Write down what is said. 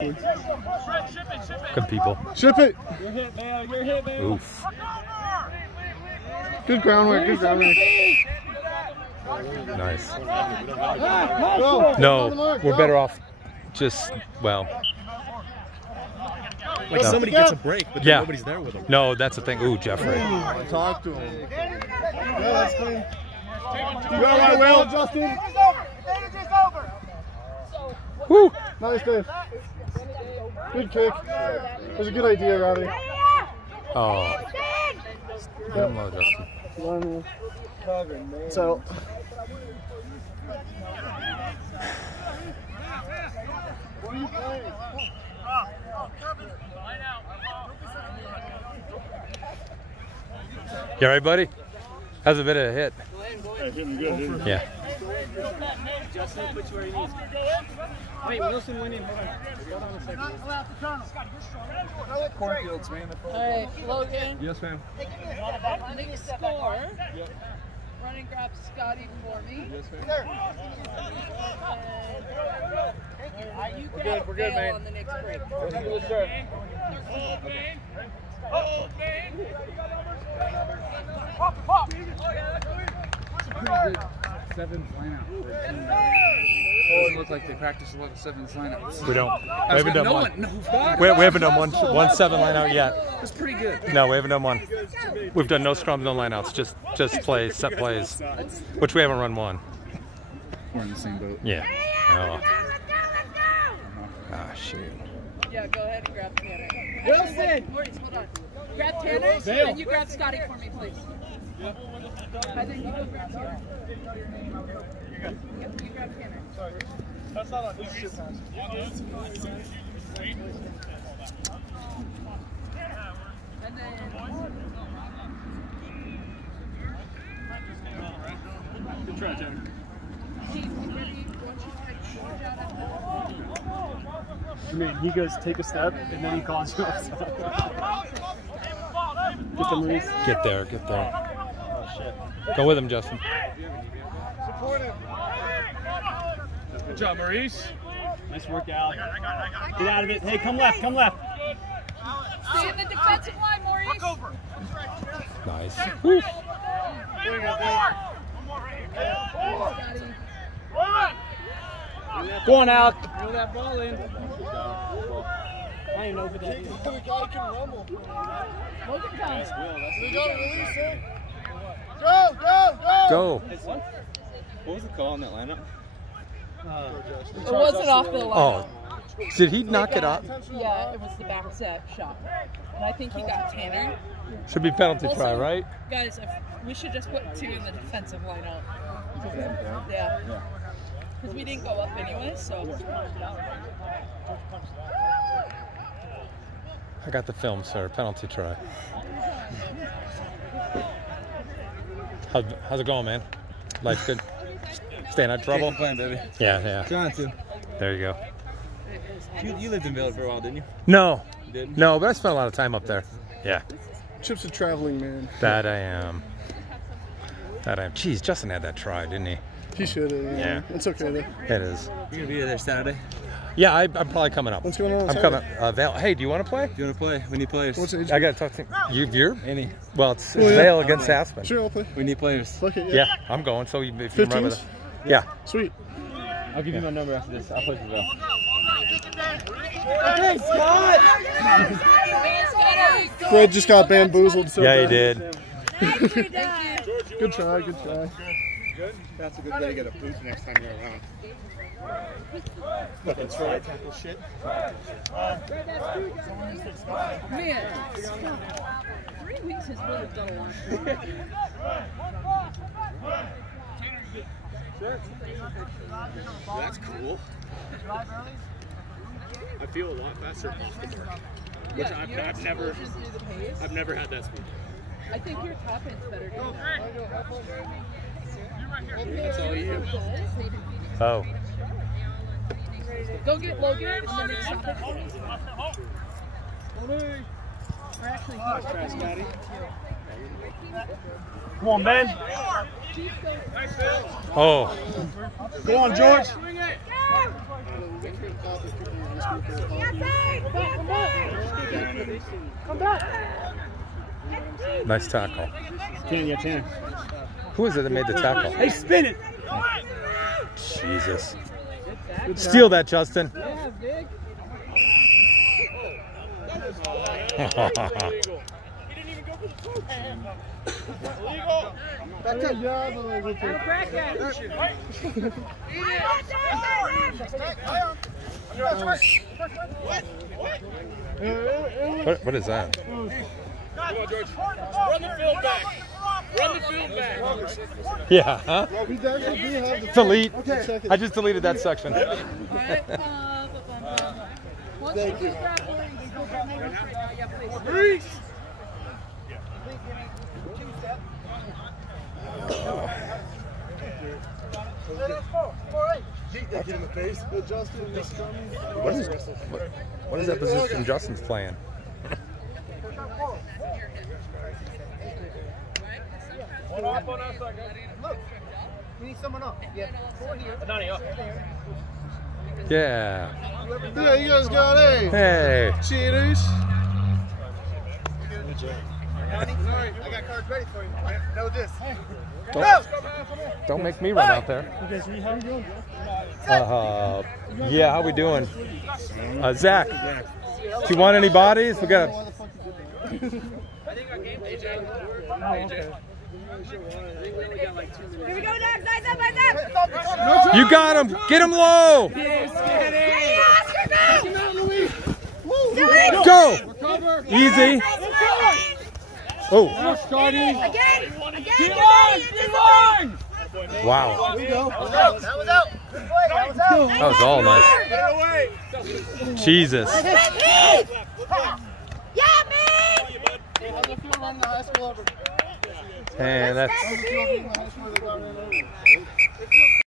Good people. Ship it. You're hit, man. You're hit, man. Oof. Good groundwork. Good groundwork. Nice. Go. No, we're better off just, well. Like somebody gets a break, but then nobody's there with them. No, that's the thing. Ooh, Jeffrey. Talk to him. Yeah, that's clean. You got right, Will. Justin. Woo. Nice, Dave. Good kick. That was a good idea, Robbie. Oh. Hello, Justin. So. You all right, buddy? How's a bit of a hit? Yeah. Justin, put you where he needs. Wait, Wilson went in. Hold on a second. Cornfields, man. All right, Logan. Yes, ma'am. Running score. Yep. Run and grab Scotty for me. Yes, ma'am. And you grab Dale on the next break. Pretty good sevens lineup. Doesn't look like they practice a lot of sevens lineups. We don't. We haven't done one. We haven't done one 7 line out yet. That's pretty good. No, we haven't done one. We've done no scrums, no lineouts, just plays, set plays, which we haven't run one. We're in the same boat. Yeah. Oh. Ah, shoot. Yeah, go ahead and grab Tanner. Wilson! Maurice, hold on. Grab Tanner, and you grab Scotty for me, please. I think you go grab Tanner. You grab Tanner. Sorry. That's not on his ship pass. And then... Good try, Tanner. I mean, he goes take a step and then he calls you outside. Get the Maurice. Get there, get there. Oh shit. Go with him, Justin. Support him. Good job, Maurice. Nice work, Al. Get out of it. Hey, come left, come left. Stay in the defensive line, Maurice. Nice. Woo. Go on, Al. Throw that ball in. I don't even know who that is. The guy can rumble. Look at that. We gotta release it. Go, go, go! Go. What was the call on that lineup? It wasn't off the line. Oh. Did he knock it up? Yeah, it was the back set shot. And I think he got Tanner. Should be penalty Also, try, right? Guys, we should just put 2 in the defensive lineup. Yeah. Because we didn't go up anyway, so. I got the film, sir. Penalty try. How's it going, man? Life good? Staying out of trouble? Playing, baby. Yeah. Trying to. There you go. You lived in Village for a while, didn't you? No. You did? No, but I spent a lot of time up there. Yeah. Chip's a traveling man. That I am. Jeez, Justin had that try, didn't he? He should have. Yeah. It's okay though. It is. You're going to be there Saturday? Yeah, I'm probably coming up. What's going on? I'm coming. Val, hey, do you want to play? Do you want to play? We need players. What's age? I got to talk to you're? Any. Well, it's Vale against Aspen. Sure, I'll play. We need players. Okay, Yeah, I'm going. So if you remember 15s? that. Yeah. Sweet. I'll give you my number after this. I'll play for Val. Okay, Scott! Fred just got bamboozled. So Yeah, he bad. did. Good try, good try. Good? That's a good way to get a boost next time you're around. Fucking try tackle shit. Man, 3 weeks has really done a lot for me. That's cool. I feel a lot faster off the mark. Which Yeah, I've never had that speed. I think your top end's better doing That's all you. Oh. Go get Logan and then it's not Come on, Ben. Oh. Go on, George. Nice tackle. 10, yeah, 10. Who is it that made the tackle? Hey, spin it. Jesus. Steal that, Justin. What is that? Run the field back. Run the field back. Yeah, huh? Delete. Okay. I just deleted that section. All right. Thank you. Reese. Get in the face. What is that position Justin's playing? Look, we need someone up. Yeah, Yeah. Yeah, you guys got A. Hey. Cheaters. I got cards ready for you. Know this. Don't make me run out there. Yeah, how we doing? Zach, do you want any bodies? We got. I think our game AJ. Here we go, Dogs. Eyes up, eyes up. You got him. Get him low. Go. Easy. Oh. Again. Wow. That was out. Good play. That was all nice. Jesus. Yeah, man. And that's.